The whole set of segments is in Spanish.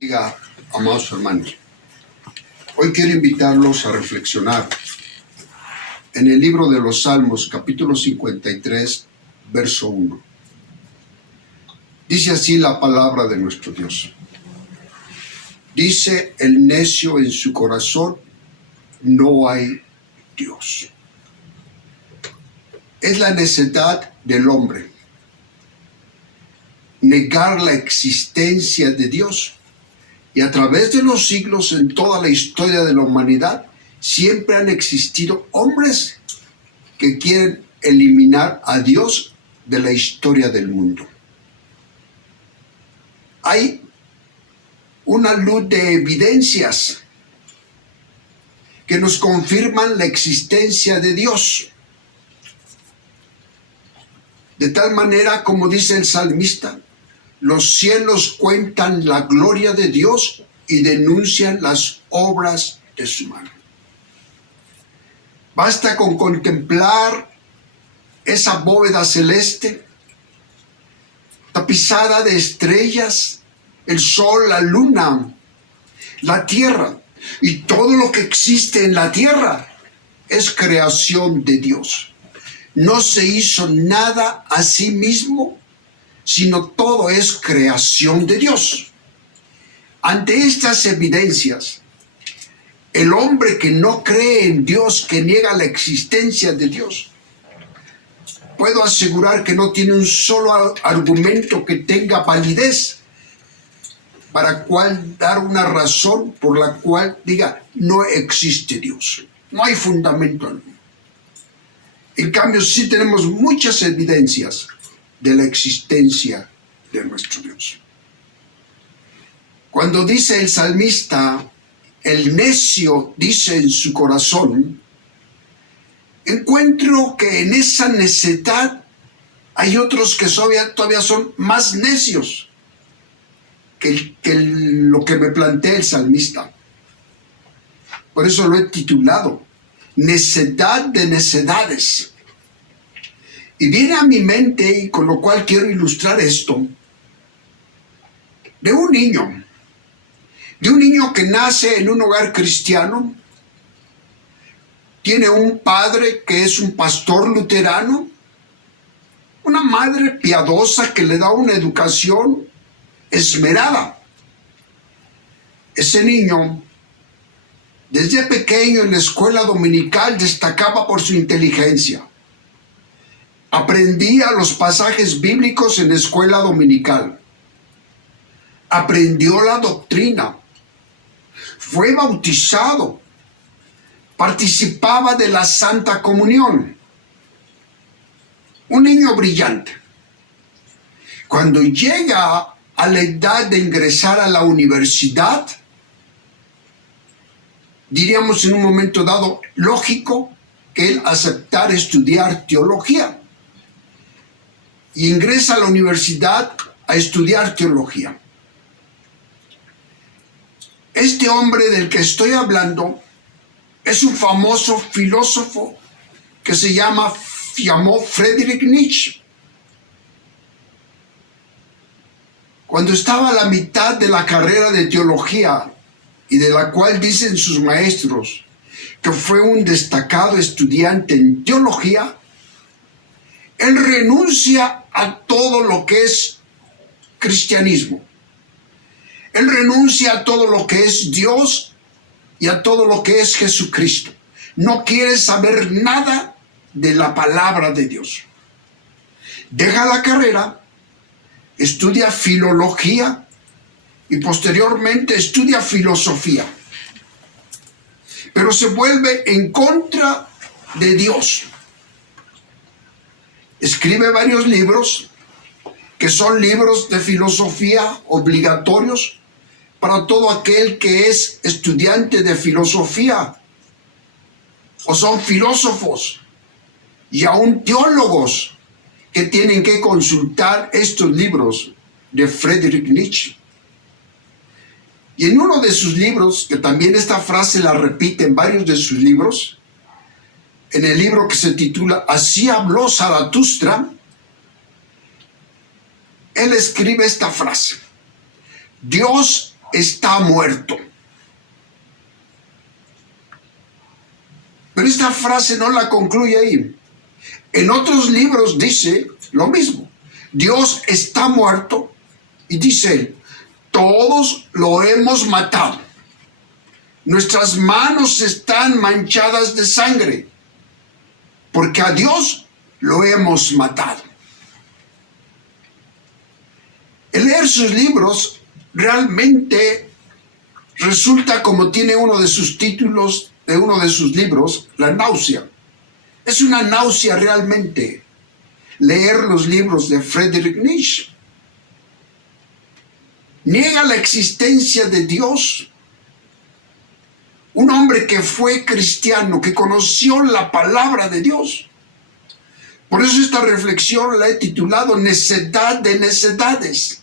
Diga, amados hermanos, hoy quiero invitarlos a reflexionar en el libro de los Salmos, capítulo 53, verso 1. Dice así la palabra de nuestro Dios. Dice el necio en su corazón, no hay Dios. Es la necedad del hombre negar la existencia de Dios. Y a través de los siglos, en toda la historia de la humanidad, siempre han existido hombres que quieren eliminar a Dios de la historia del mundo. Hay una luz de evidencias que nos confirman la existencia de Dios. De tal manera, como dice el salmista, los cielos cuentan la gloria de Dios y denuncian las obras de su mano. Basta con contemplar esa bóveda celeste, tapizada de estrellas, el sol, la luna, la tierra, y todo lo que existe en la tierra es creación de Dios. No se hizo nada a sí mismo, sino todo es creación de Dios. Ante estas evidencias, el hombre que no cree en Dios, que niega la existencia de Dios, puedo asegurar que no tiene un solo argumento que tenga validez para cual dar una razón por la cual diga no existe Dios. No hay fundamento alguno. En cambio, sí tenemos muchas evidencias de la existencia de nuestro Dios. Cuando dice el salmista, el necio dice en su corazón, encuentro que en esa necedad hay otros que todavía son más necios que lo que me plantea el salmista. Por eso lo he titulado, Necedad de necedades. Y viene a mi mente, y con lo cual quiero ilustrar esto, de un niño que nace en un hogar cristiano, tiene un padre que es un pastor luterano, una madre piadosa que le da una educación esmerada. Ese niño, desde pequeño en la escuela dominical, destacaba por su inteligencia. Aprendía los pasajes bíblicos en la escuela dominical. Aprendió la doctrina. Fue bautizado. Participaba de la Santa Comunión. Un niño brillante. Cuando llega a la edad de ingresar a la universidad, diríamos en un momento dado lógico que él aceptara estudiar teología. Y ingresa a la universidad a estudiar teología. Este hombre del que estoy hablando es un famoso filósofo que se llamó Friedrich Nietzsche. Cuando estaba a la mitad de la carrera de teología, y de la cual dicen sus maestros que fue un destacado estudiante en teología, él renuncia a todo lo que es cristianismo. Él renuncia a todo lo que es Dios y a todo lo que es Jesucristo. No quiere saber nada de la palabra de Dios. Deja la carrera, estudia filología y posteriormente estudia filosofía. Pero se vuelve en contra de Dios. Escribe varios libros que son libros de filosofía obligatorios para todo aquel que es estudiante de filosofía o son filósofos y aún teólogos que tienen que consultar estos libros de Friedrich Nietzsche. Y en uno de sus libros, que también esta frase la repite en varios de sus libros, en el libro que se titula Así habló Zaratustra, él escribe esta frase: Dios está muerto. Pero esta frase no la concluye ahí. En otros libros dice lo mismo. Dios está muerto y dice él, todos lo hemos matado. Nuestras manos están manchadas de sangre, porque a Dios lo hemos matado. El leer sus libros realmente resulta, como tiene uno de sus títulos de uno de sus libros, la náusea. Es una náusea realmente leer los libros de Friedrich Nietzsche. Niega la existencia de Dios. Un hombre que fue cristiano, que conoció la palabra de Dios. Por eso esta reflexión la he titulado Necedad de necedades,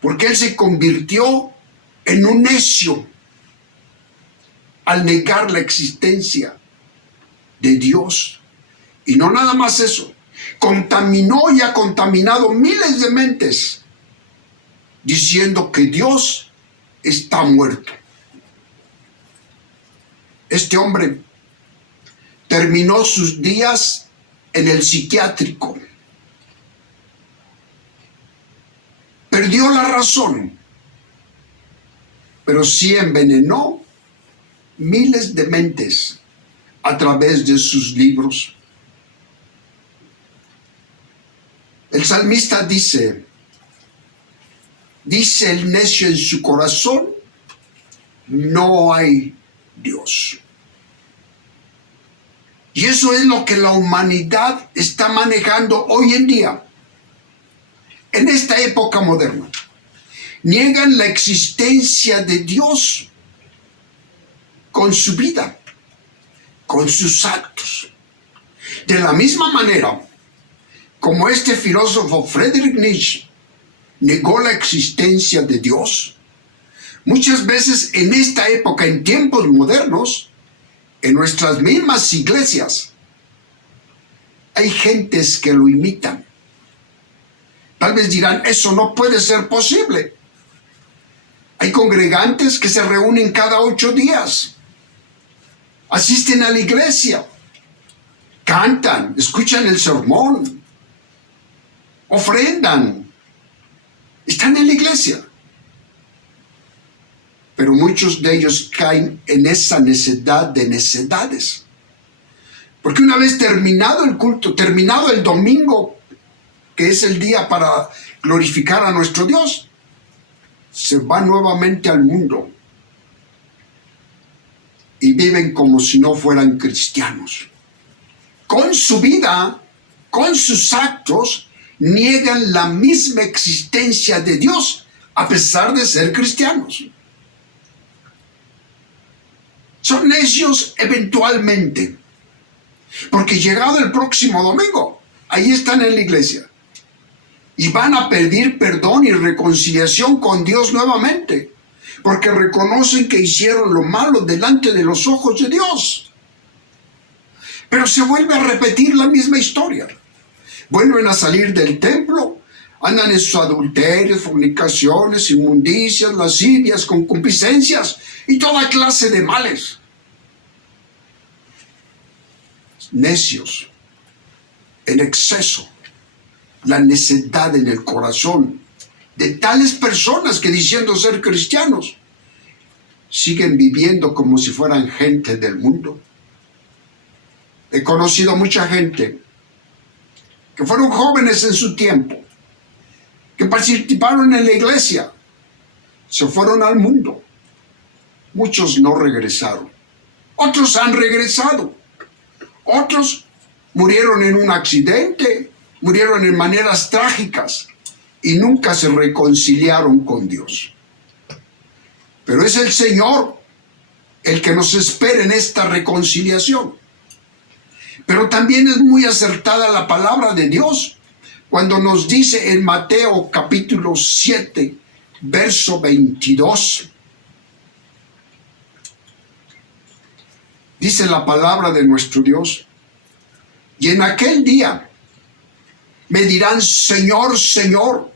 porque él se convirtió en un necio al negar la existencia de Dios. Y no nada más eso, contaminó y ha contaminado miles de mentes diciendo que Dios está muerto. Este hombre terminó sus días en el psiquiátrico. Perdió la razón, pero sí envenenó miles de mentes a través de sus libros. El salmista dice el necio en su corazón, no hay Dios. Y eso es lo que la humanidad está manejando hoy en día, en esta época moderna. Niegan la existencia de Dios con su vida, con sus actos. De la misma manera como este filósofo Friedrich Nietzsche negó la existencia de Dios, muchas veces en esta época, en tiempos modernos, en nuestras mismas iglesias, hay gentes que lo imitan. Tal vez dirán, eso no puede ser posible. Hay congregantes que se reúnen cada 8 días, asisten a la iglesia, cantan, escuchan el sermón, ofrendan, están en la iglesia. Pero muchos de ellos caen en esa necedad de necedades. Porque una vez terminado el culto, terminado el domingo, que es el día para glorificar a nuestro Dios, se van nuevamente al mundo y viven como si no fueran cristianos. Con su vida, con sus actos, niegan la misma existencia de Dios a pesar de ser cristianos. Son necios eventualmente, porque llegado el próximo domingo, ahí están en la iglesia y van a pedir perdón y reconciliación con Dios nuevamente, porque reconocen que hicieron lo malo delante de los ojos de Dios. Pero se vuelve a repetir la misma historia. Vuelven a salir del templo, andan en sus adulterios, fornicaciones, inmundicias, lascivias, concupiscencias y toda clase de males. Necios, en exceso, la necedad en el corazón de tales personas que, diciendo ser cristianos, siguen viviendo como si fueran gente del mundo. He conocido mucha gente que fueron jóvenes en su tiempo, que participaron en la iglesia, se fueron al mundo. Muchos no regresaron. Otros han regresado. Otros murieron en un accidente, murieron en maneras trágicas y nunca se reconciliaron con Dios. Pero es el Señor el que nos espera en esta reconciliación. Pero también es muy acertada la palabra de Dios cuando nos dice en Mateo capítulo 7, verso 22. Dice la palabra de nuestro Dios: y en aquel día me dirán, Señor, Señor,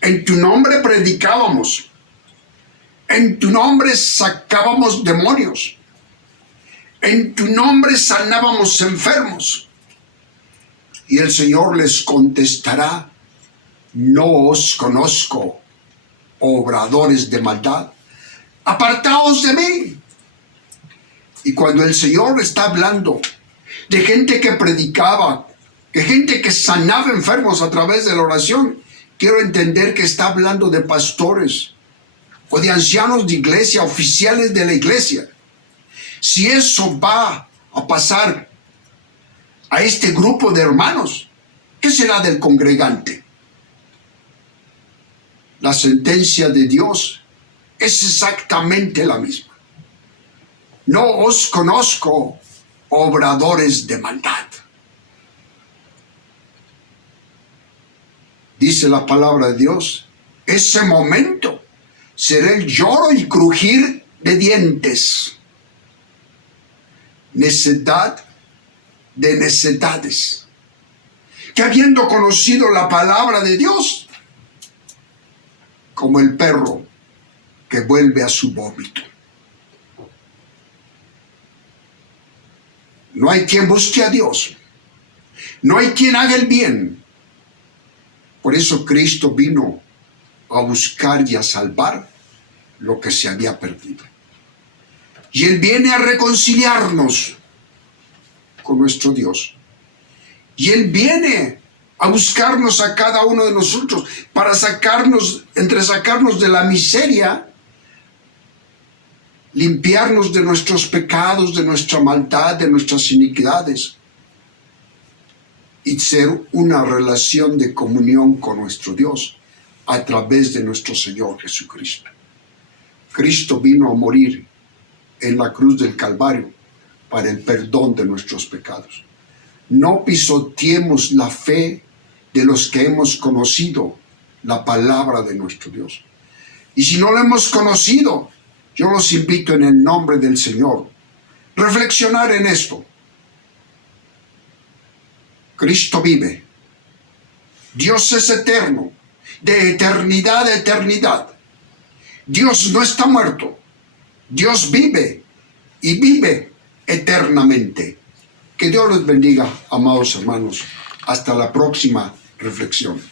en tu nombre predicábamos, En tu nombre sacábamos demonios. En tu nombre sanábamos enfermos. Y el Señor les contestará: no os conozco, obradores de maldad. Apartaos de mí. Y cuando el Señor está hablando de gente que predicaba, de gente que sanaba enfermos a través de la oración, quiero entender que está hablando de pastores o de ancianos de iglesia, oficiales de la iglesia. Si eso va a pasar a este grupo de hermanos, ¿qué será del congregante? La sentencia de Dios es exactamente la misma. No os conozco, obradores de maldad. Dice la palabra de Dios, ese momento será el lloro y crujir de dientes. Necedad de necedades, que habiendo conocido la palabra de Dios, como el perro que vuelve a su vómito. No hay quien busque a Dios. No hay quien haga el bien. Por eso Cristo vino a buscar y a salvar lo que se había perdido. Y Él viene a reconciliarnos con nuestro Dios. Y Él viene a buscarnos a cada uno de nosotros para sacarnos de la miseria, limpiarnos de nuestros pecados, de nuestra maldad, de nuestras iniquidades y ser una relación de comunión con nuestro Dios a través de nuestro Señor Jesucristo. Cristo vino a morir en la cruz del Calvario para el perdón de nuestros pecados. No pisoteemos la fe de los que hemos conocido la palabra de nuestro Dios. Y si no la hemos conocido, yo los invito en el nombre del Señor a reflexionar en esto. Cristo vive. Dios es eterno, de eternidad a eternidad. Dios no está muerto. Dios vive y vive eternamente. Que Dios los bendiga, amados hermanos. Hasta la próxima reflexión.